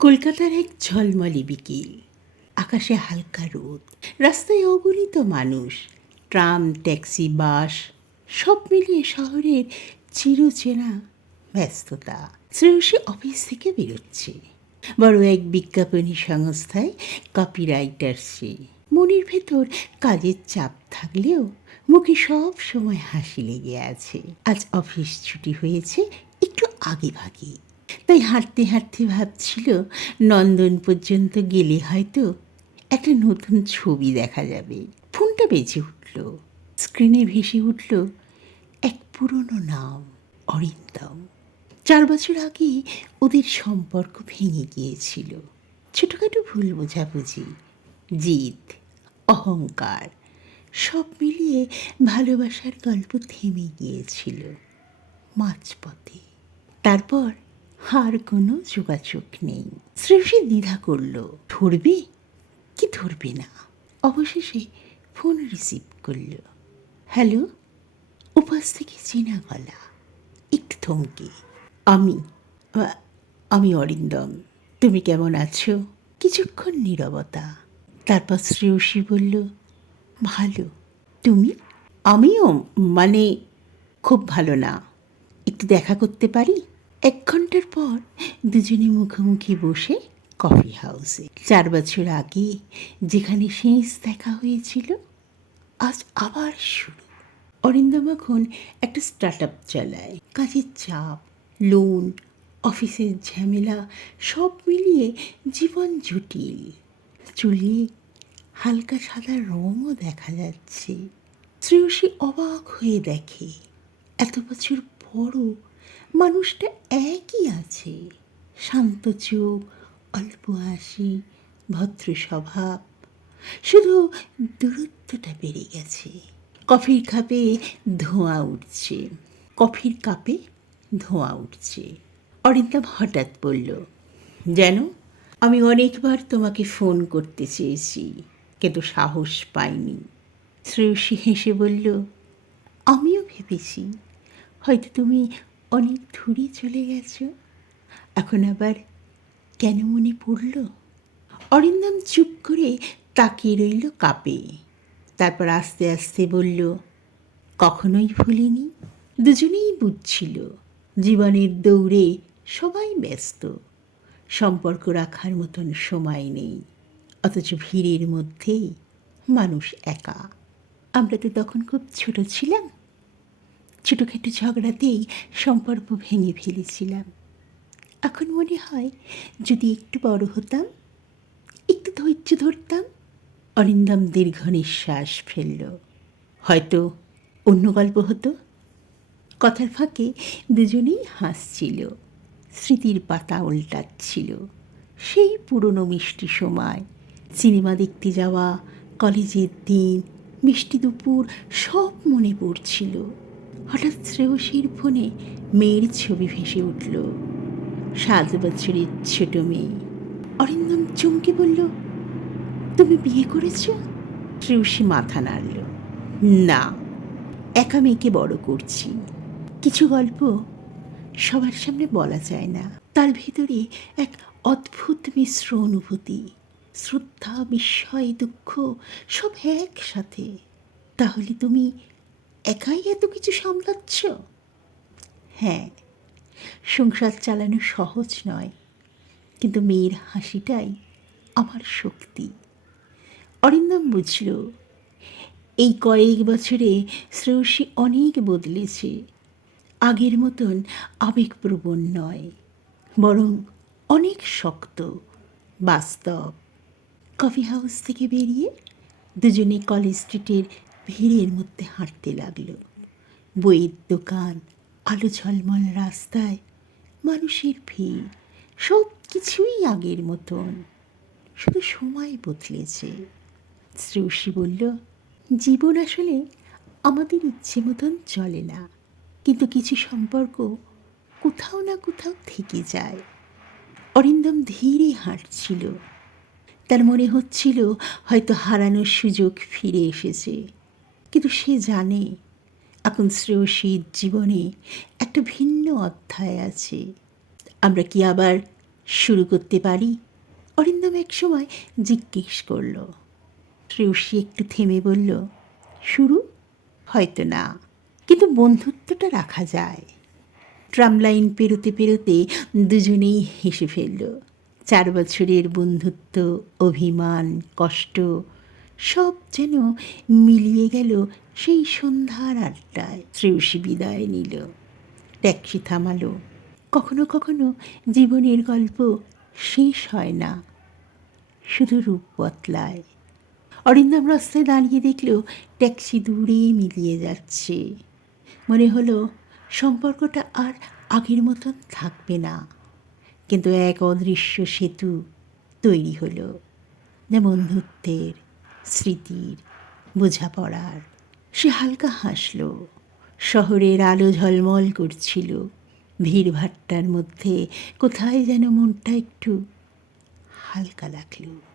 কলকাতার এক ঝলমলে বিকেল। আকাশে হালকা রোদ, রাস্তায় অগণিত মানুষ, ট্রাম, ট্যাক্সি, বাস, সব মিলিয়ে শহরের চিরচেনা ব্যস্ততা শ্রেয়সী অফিস থেকে বেরোচ্ছে। বড় এক বিজ্ঞাপনী সংস্থায় কপিরাইটার সে মনের ভেতর কাজের চাপ থাকলেও মুখে সব সময় হাসি লেগে আছে। আজ অফিস ছুটি হয়েছে একটু আগে ভাগে তাই হাঁটতে হাঁটতে ভাবছিল, নন্দন পর্যন্ত গেলে হয়তো একটা নতুন ছবি দেখা যাবে। ফোনটা বেজে উঠল। স্ক্রিনে ভেসে উঠল এক পুরনো নাম, অরিন্দম। চার বছর আগে ওদের সম্পর্ক ভেঙে গিয়েছিল। ছোটোখাটো ভুল বোঝাবুঝি, জিদ, অহংকার, সব মিলিয়ে ভালোবাসার গল্প থেমে গিয়েছিল মাঝপথে। তারপর আর কোনো যোগাযোগ নেই। শ্রেষী দ্বিধা করল, ধরবে? কি ধরবে না? অবশেষে ফোন রিসিভ করল হ্যালো উপাস থেকে চেনা গলা। একটু থমকে। আমি আমি অরিন্দম। তুমি কেমন আছো? কিছুক্ষণ নীরবতা। তারপর শ্রেয়সী বলল, ভালো। তুমি? আমিও মানে খুব ভালো না। একটু দেখা করতে পারি? এক ঘণ্টার পর দুজনে মুখোমুখি বসে কফি হাউসে চার বছর আগে যেখানে শেষ দেখা হয়েছিল, আজ আবার শুরু। অরিন্দম এখন একটা স্টার্ট আপ চালায়। কাজের চাপ লোন অফিসের ঝামেলা, সব মিলিয়ে জীবন জটিল। চুলে হালকা সাদা রঙও দেখা যাচ্ছে। শ্রেয়সী অবাক হয়ে দেখে, এত বছর পরও মানুষটা একই আছে। শান্ত চোখ, অল্প হাসি, ভদ্র স্বভাব। শুধু দূরত্বটা বেড়ে গেছে। কফির কাপে ধোঁয়া উঠছে। কফির কাপে ধোঁয়া উঠছে। অরিন্দম হঠাৎ বলল, যেন, আমি অনেকবার তোমাকে ফোন করতে চেয়েছি, কিন্তু সাহস পাইনি। শ্রেয়সী হেসে বলল, আমিও ভেবেছি, হয়তো তুমি অনেক দূরে চলে গেছো। এখন আবার কেন মনে পড়ল? অরিন্দম চুপ করে তাকিয়ে রইল কাপে। তারপর আস্তে আস্তে বলল, কখনোই ভুলিনি। দুজনেই বুঝছিল, জীবনের দৌড়ে সবাই ব্যস্ত। সম্পর্ক রাখার মতন সময় নেই, অথচ ভিড়ের মধ্যেই মানুষ একা। আমরা তো তখন খুব ছোট ছিলাম। ছোটোখাটো ঝগড়াতেই সম্পর্ক ভেঙে ফেলেছিলাম। এখন মনে হয় যদি একটু বড় হতাম, একটু ধৈর্য ধরতাম অরিন্দম দীর্ঘ নিঃশ্বাস ফেলল। হয়তো অন্য গল্প হতো। কথার ফাঁকে দুজনেই হাসছিল। স্মৃতির পাতা উল্টাচ্ছিল। সেই পুরনো মিষ্টি সময়, সিনেমা দেখতে যাওয়া, কলেজের দিন, মিষ্টি দুপুর সব মনে পড়ছিল। হঠাৎ শ্রেয়সীর ফোনে মেয়ের ছবি ভেসে উঠল। সাত বছরের ছোট মেয়ে। অরিন্দম চমকে বলল, তুমি বিয়ে করেছ? শ্রেয়সী মাথা নাড়ল, না, একা মেয়েকে বড় করছি। কিছু গল্প সবার সামনে বলা যায় না। তার ভেতরে এক অদ্ভুত মিশ্র অনুভূতি, শ্রদ্ধা, বিস্ময়, দুঃখ সব একসাথে। তাহলে তুমি একাই এত কিছু সামলাচ্ছ? হ্যাঁ সংসার চালানো সহজ নয়, কিন্তু মেয়ের হাসিটাই আমার শক্তি। অরিন্দম বুঝল, এই কয়েক বছরে শ্রেয়সী অনেক বদলেছে, আগের মতন আবেগপ্রবণ নয়, বরং অনেক শক্ত, বাস্তব। কফি হাউস থেকে বেরিয়ে দুজনে কলেজ স্ট্রিটের ভিড়ের মধ্যে হাঁটতে লাগল। বইয়ের দোকান, আলো ঝলমল রাস্তায়, মানুষের ভিড় সব কিছুই আগের মতন। শুধু সময় বদলেছে। শ্রেয়সী বলল, জীবন আসলে আমাদের ইচ্ছে মতন চলে না। কিন্তু কিছু সম্পর্ক কোথাও না কোথাও থেকে যায়। অরিন্দম ধীরে হাঁটছিল। তার মনে হচ্ছিল হয়তো হারানোর সুযোগ ফিরে এসেছে। কিন্তু সে জানে, এখন শ্রেয়সীর জীবনে একটা ভিন্ন অধ্যায় আছে। আমরা কি আবার শুরু করতে পারি? অরিন্দম এক সময় জিজ্ঞেস করল। শ্রেয়সী একটু থেমে বলল, শুরু? হয়তো না। কিন্তু বন্ধুত্বটা রাখা যায়। ট্রাম লাইন পেরোতে পেরোতে দুজনেই হেসে ফেলল। চার বছরের বন্ধুত্ব, অভিমান, কষ্ট সব যেন মিলিয়ে গেল সেই সন্ধ্যার আড্ডায়। শ্রেয়সী বিদায় নিল। ট্যাক্সি থামালো। কখনো কখনো জীবনের গল্প শেষ হয় না। শুধু রূপ বদলায়। অরিন্দম রাস্তায় দাঁড়িয়ে দেখল ট্যাক্সি দূরে মিলিয়ে যাচ্ছে। মনে হলো সম্পর্কটা আর আগের মতন থাকবে না। কিন্তু এক অদৃশ্য সেতু তৈরি হলো। যা বন্ধুত্বের স্মৃতির বোঝাপড়ার। সে হালকা হাসল, শহরের আলো ঝলমল করছিল, ভিড়ভাট্টার মধ্যে কোথায় যেন মনটা একটু হালকা লাগল।